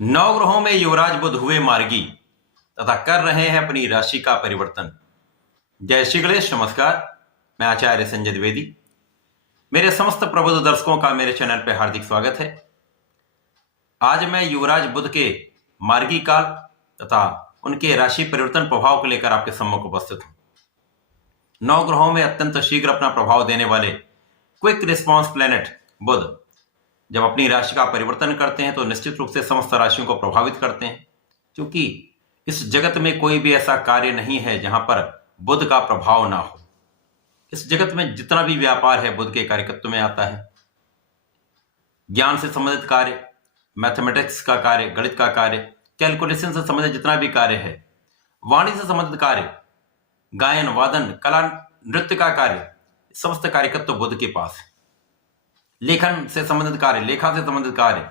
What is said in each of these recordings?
नौ ग्रहों में युवराज बुध हुए मार्गी तथा कर रहे हैं अपनी राशि का परिवर्तन। जय श्री गणेश। नमस्कार, मैं आचार्य संजय द्विवेदी। मेरे समस्त प्रबुद्ध दर्शकों का मेरे चैनल पर हार्दिक स्वागत है। आज मैं युवराज बुध के मार्गी काल तथा उनके राशि परिवर्तन प्रभाव को लेकर आपके सम्मुख उपस्थित हूं। नौ ग्रहों में अत्यंत शीघ्र अपना प्रभाव देने वाले क्विक रिस्पॉन्स प्लैनेट बुध जब अपनी राशि का परिवर्तन करते हैं तो निश्चित रूप से समस्त राशियों को प्रभावित करते हैं, क्योंकि इस जगत में कोई भी ऐसा कार्य नहीं है जहां पर बुध का प्रभाव ना हो। इस जगत में जितना भी व्यापार है बुध के कार्यकत्व में आता है। ज्ञान से संबंधित कार्य, मैथमेटिक्स का कार्य, गणित का कार्य, कैलकुलेशन से संबंधित जितना भी कार्य है, वाणी से संबंधित कार्य, गायन, वादन, कला, नृत्य का कार्य, समस्त कार्यकत्व बुध के पास है। लेखन से संबंधित कार्य, लेखा से संबंधित कार्य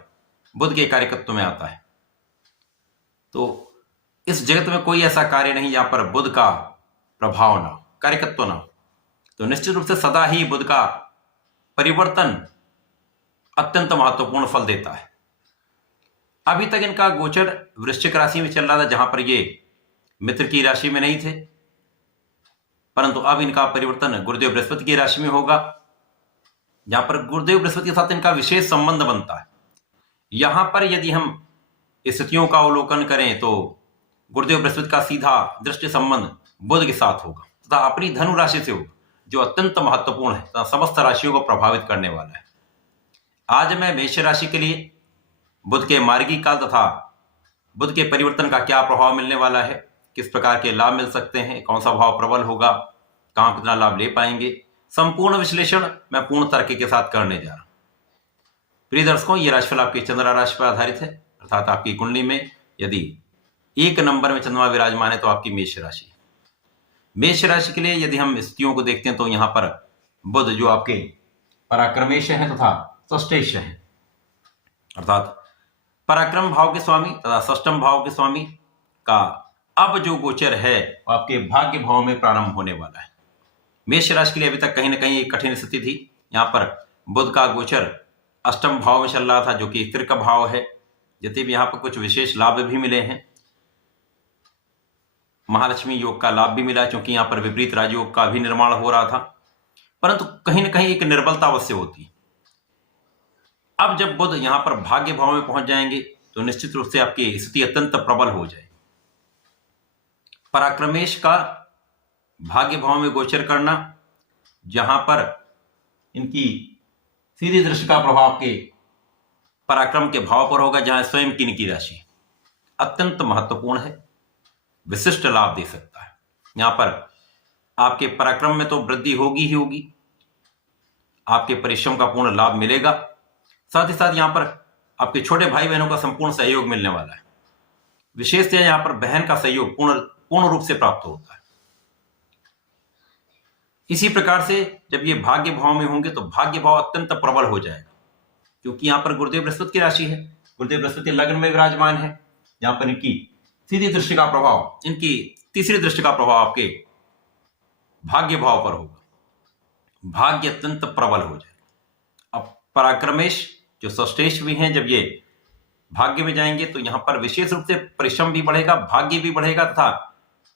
बुध के कार्यकत्व में आता है। तो इस जगत में कोई ऐसा कार्य नहीं जहां पर बुध का प्रभाव ना हो, कार्यकत्व ना हो। तो निश्चित रूप से सदा ही बुध का परिवर्तन अत्यंत महत्वपूर्ण फल देता है। अभी तक इनका गोचर वृश्चिक राशि में चल रहा था, जहां पर ये मित्र की राशि में नहीं थे, परंतु अब इनका परिवर्तन गुरुदेव बृहस्पति की राशि में होगा, जहां पर गुरुदेव बृहस्पति के साथ इनका विशेष संबंध बनता है। यहां पर यदि हम स्थितियों का अवलोकन करें तो गुरुदेव बृहस्पति का सीधा दृष्टि संबंध बुध के साथ होगा तथा अपनी धनु राशि से होगा, जो अत्यंत महत्वपूर्ण है तथा समस्त राशियों को प्रभावित करने वाला है। आज मैं मेष राशि के लिए बुध के मार्गी काल तथा बुध के परिवर्तन का क्या प्रभाव मिलने वाला है, किस प्रकार के लाभ मिल सकते हैं, कौन सा भाव प्रबल होगा, कहां कितना लाभ ले पाएंगे, संपूर्ण विश्लेषण मैं पूर्ण तर्क के साथ करने जा रहा हूं। प्रिय दर्शकों, यह राशिफल आपकी चंद्र राशि पर आधारित है, अर्थात आपकी कुंडली में यदि 1 नंबर में चंद्रमा विराजमान है तो आपकी मेष राशि है। मेष राशि के लिए यदि हम स्थितियों को देखते हैं तो यहां पर बुध जो आपके पराक्रमेश है तथा षष्ठेश है, अर्थात पराक्रम भाव के स्वामी तथा षष्ठम भाव के स्वामी का अब जो गोचर है वो आपके भाग्य भाव में प्रारंभ होने वाला है। मेष राशि के लिए अभी तक कहीं ना कहीं एक कठिन स्थिति थी। यहां पर बुध का गोचर अष्टम भाव में चल रहा था, जो कि स्थिर का भाव है। जितने भी यहां पर कुछ विशेष लाभ भी मिले हैं, महालक्ष्मी योग का लाभ भी मिला, क्योंकि यहां पर विपरीत राजयोग का भी निर्माण हो रहा था, परंतु कहीं ना कहीं एक निर्बलता अवश्य होती। अब जब बुध यहां पर भाग्य भाव में पहुंच जाएंगे तो निश्चित रूप से आपकी स्थिति अत्यंत प्रबल हो जाएगी। पराक्रमेश का भाग्य भाव में गोचर करना, जहां पर इनकी सीधी दृष्टि का प्रभाव के पराक्रम के भाव पर होगा, जहां स्वयं की इनकी राशि अत्यंत महत्वपूर्ण है, विशिष्ट लाभ दे सकता है। यहां पर आपके पराक्रम में तो वृद्धि होगी ही होगी, आपके परिश्रम का पूर्ण लाभ मिलेगा। साथ ही साथ यहां पर आपके छोटे भाई बहनों का संपूर्ण सहयोग मिलने वाला है। विशेषतः यहां पर बहन का सहयोग पूर्ण रूप से प्राप्त होता है। इसी प्रकार से जब ये भाग्य भाव में होंगे तो भाग्य भाव अत्यंत प्रबल हो जाएगा, क्योंकि यहां पर गुरुदेव बृहस्पति की राशि है। गुरुदेव बृहस्पति लग्न में विराजमान है, यहां पर इनकी सीधी दृष्टि का प्रभाव, इनकी तीसरी दृष्टि का प्रभाव आपके भाग्य भाव पर होगा। भाग्य अत्यंत प्रबल हो जाएगा। अब पराक्रमेश जो षष्ठेश भी हैं, जब ये भाग्य में जाएंगे तो यहां पर विशेष रूप से परिश्रम भी बढ़ेगा, भाग्य भी बढ़ेगा तथा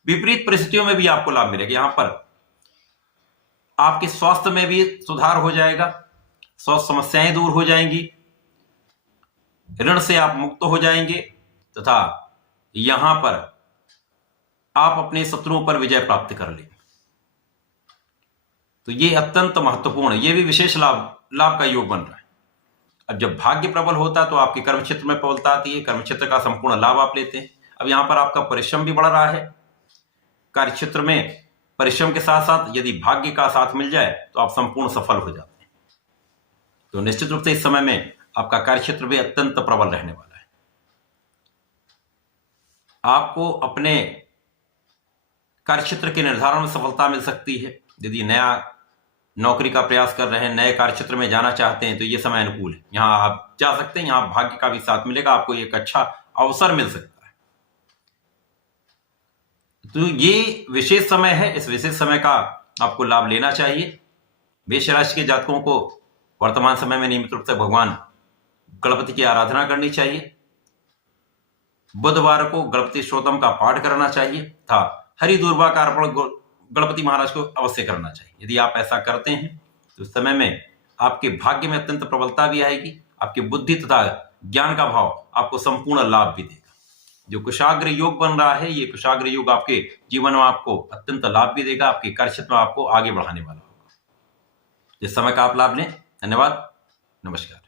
विपरीत परिस्थितियों में भी आपको लाभ मिलेगा। यहां पर आपके स्वास्थ्य में भी सुधार हो जाएगा, स्वास्थ्य समस्याएं दूर हो जाएंगी, ऋण से आप मुक्त हो जाएंगे तथा यहां पर आप अपने शत्रुओं पर विजय प्राप्त कर लेंगे। तो ये अत्यंत महत्वपूर्ण, ये भी विशेष लाभ का योग बन रहा है। अब जब भाग्य प्रबल होता है तो आपके कर्म क्षेत्र में प्रबलता आती है, कर्म क्षेत्र का संपूर्ण लाभ आप लेते हैं। अब यहां पर आपका परिश्रम भी बढ़ रहा है, कार्य क्षेत्र में परिश्रम के साथ साथ यदि भाग्य का साथ मिल जाए तो आप संपूर्ण सफल हो जाते हैं। तो निश्चित रूप से इस समय में आपका कार्य क्षेत्र भी अत्यंत प्रबल रहने वाला है। आपको अपने कार्य क्षेत्र के निर्धारण में सफलता मिल सकती है। यदि नया नौकरी का प्रयास कर रहे हैं, नए कार्य क्षेत्र में जाना चाहते हैं तो ये समय अनुकूल है, यहां आप जा सकते हैं। यहां भाग्य का भी साथ मिलेगा, आपको एक अच्छा अवसर मिल सकता है। तो ये विशेष समय है, इस विशेष समय का आपको लाभ लेना चाहिए। मेष राशि के जातकों को वर्तमान समय में नियमित रूप से भगवान गणपति की आराधना करनी चाहिए। बुधवार को गणपति स्तोत्रम का पाठ करना चाहिए तथा हरि दूर्वा का अर्पण गणपति महाराज को अवश्य करना चाहिए। यदि आप ऐसा करते हैं तो उस समय में आपके भाग्य में अत्यंत प्रबलता भी आएगी, आपकी बुद्धि तथा ज्ञान का भाव आपको संपूर्ण लाभ भी देगा। जो कुशाग्र योग बन रहा है, ये कुशाग्र योग आपके जीवन में आपको अत्यंत लाभ भी देगा, आपके कार्य क्षेत्र में आपको आगे बढ़ाने वाला होगा। इस समय का आप लाभ लें। धन्यवाद, नमस्कार।